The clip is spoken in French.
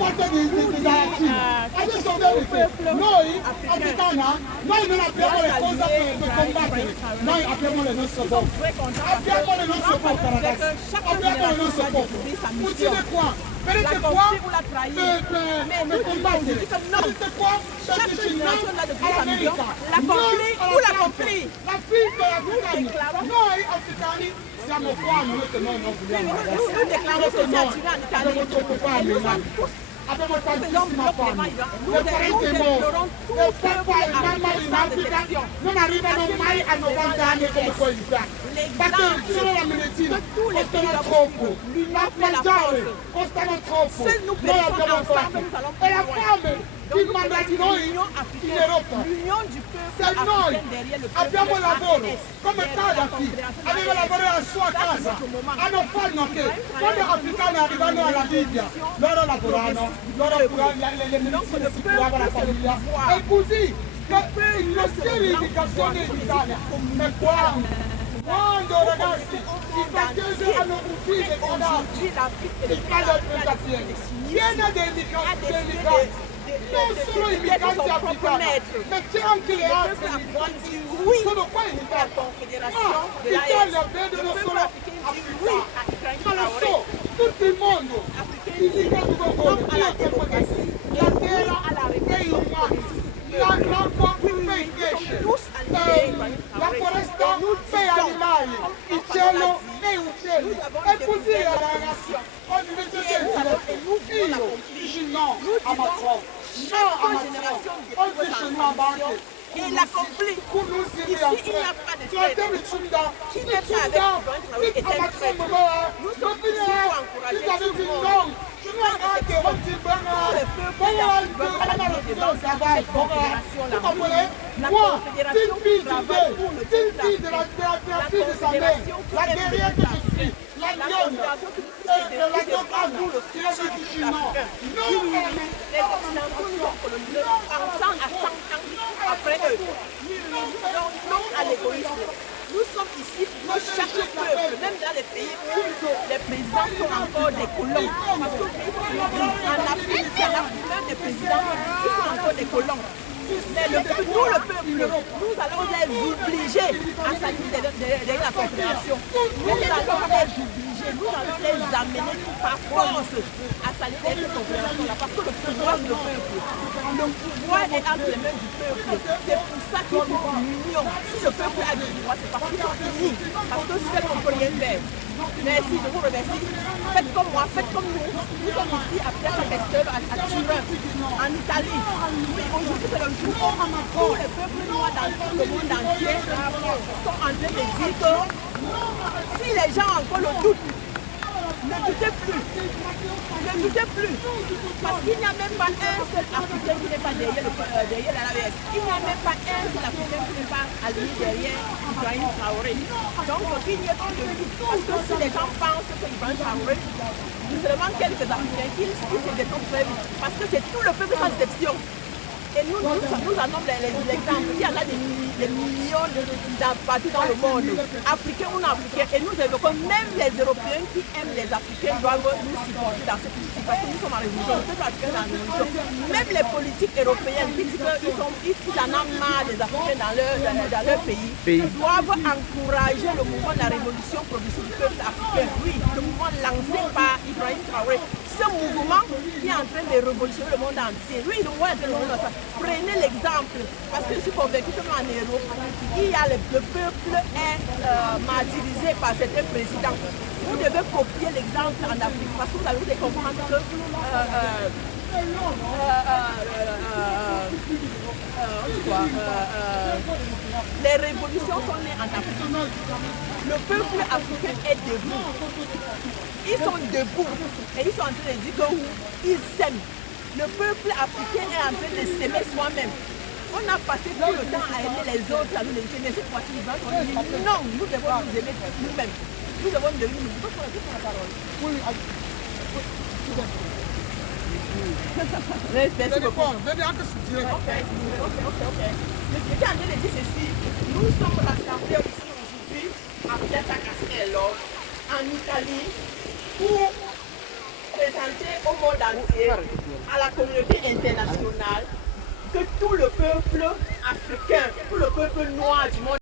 parte di Aracini. Adesso vedete, noi africana, noi non abbiamo le cose per combattere, noi abbiamo le nostre bocche. Abbiamo le nostre bocche, ragazzi. Abbiamo le nostre bocche. Uccide qua. Venite qua per combattere. Venite qua per vicino all'America. L'ha compris. La figlia africani. Noi africani siamo qua, non è che noi non vogliamo. Abbiamo troppo fame. Abbiamo tantissima fame. Le parenti morti. Le papà e mamma in Africa non arrivano mai a 90 anni come quelli qua. Perché solo la medicina costano troppo. La mangiare costano troppo. Noi abbiamo fame. E la fame che manda noi in Europa. Se noi abbiamo lavoro, come Gaddafi aveva lavoro alla sua casa, hanno fanno che quando gli africani arrivano alla Libia, loro lavorano, loro le medicine si curava la famiglia. E così il mestiere di educazione in Italia è quando ragazzi i francesi hanno ucciso i Gaddafi, l'Italia è piena piena di migranti. Non solo i migranti africani, ma c'è anche le altre migranti. Sono qua in Italia. L'Italia vedono solo africani. Ma lo so, tutto il mondo. I migranti come la terra e i umani. L'acqua per i pesci, la foresta per gli animali, il cielo e uccelli. E così ragazzi, oggi invece io dici no a Macron, no a Macron, oggi c'è una banca. Et il accomplit. Ici, il n'y a pas de traite. Qui n'est pas avec Ibrahim est un traître. Nous sommes ici pour encourager tout le monde. La Confédération qui travaille pour le peuple africain. La Confédération qui aime le peuple africain. La Confédération qui pour le peuple africain. Les Occidentaux nous ont colonisés en 100 à 100 ans après eux. Donc, non à l'égoïsme. Nous sommes ici pour chaque peuple, même dans les pays où les présidents sont encore des colons. Parce qu'en Afrique, il y en a plein de présidents qui sont encore des colons. Mais nous, le peuple, nous allons les obliger à s'allier derrière la Confédération. Nous allons les obliger, nous allons les amener par force à s'allier derrière cette Confédération-là. Parce que le pouvoir est le peuple. Le pouvoir est entre les mains du peuple. C'est pour ça qu'il faut l'union. Si le peuple a du pouvoir, c'est parce qu'ils sont unis. Parce que seul on ne peut rien faire. Merci, je vous remercie. Faites comme moi, faites comme nous. Nous sommes ici à Piazza Pesteur, à Turin, en Italie. Oui, aujourd'hui c'est le jour où les peuples noirs dans tout le monde entier sont en train de dire que si les gens ont encore le doute, ne doutez plus. Ne doutez plus. Parce qu'il n'y a même pas un seul Africain qui n'est pas derrière l'AVS. Il n'y a même pas un seul Africain qui n'est pas allié derrière Ibrahim Traoré. Donc il n'y a plus de doute. Parce que si les gens pensent que Ibrahim Traoré, c'est seulement quelques Africains qui se détournent très vite. Parce que c'est tout le peuple sans exception. Et nous en avons l'exemple. Il y en a des millions partout dans le monde, africains ou non africains. Et nous évoquons même les Européens qui aiment les Africains doivent nous supporter dans cette politique. Parce que nous sommes en révolution, le peuple africain est en révolution. Même les politiques européennes qui disent qu'ils en ont marre des Africains dans leur pays, doivent encourager le mouvement de la révolution progressive du peuple africain. Oui, le mouvement lancé par Ibrahim Traoré. Ce mouvement qui est en train de révolutionner le monde entier. Oui, le mouvement est en train de révolutionner le monde entier. Prenez l'exemple, parce que je suis convaincu que en Europe, le peuple est martyrisé par certains présidents. Vous devez copier l'exemple en Afrique, parce que vous allez comprendre que les révolutions sont nées en Afrique. Le peuple africain est debout. Ils sont debout et ils sont en train de dire qu'ils s'aiment. Le peuple africain est en train de s'aimer soi-même. On a passé tout le temps à aimer les autres, à nous les aimer. Cette fois-ci, non, nous devons nous aimer nous-mêmes. Nous devons nous aimer nous-mêmes. Pourquoi on a pris la parole? Oui, merci beaucoup. Ok. Mais je tiens à dire ceci. Nous sommes rassemblés ici aujourd'hui à Piazza Castello, en Italie, pour représenter au monde entier, à la communauté internationale, que tout le peuple africain, tout le peuple noir du monde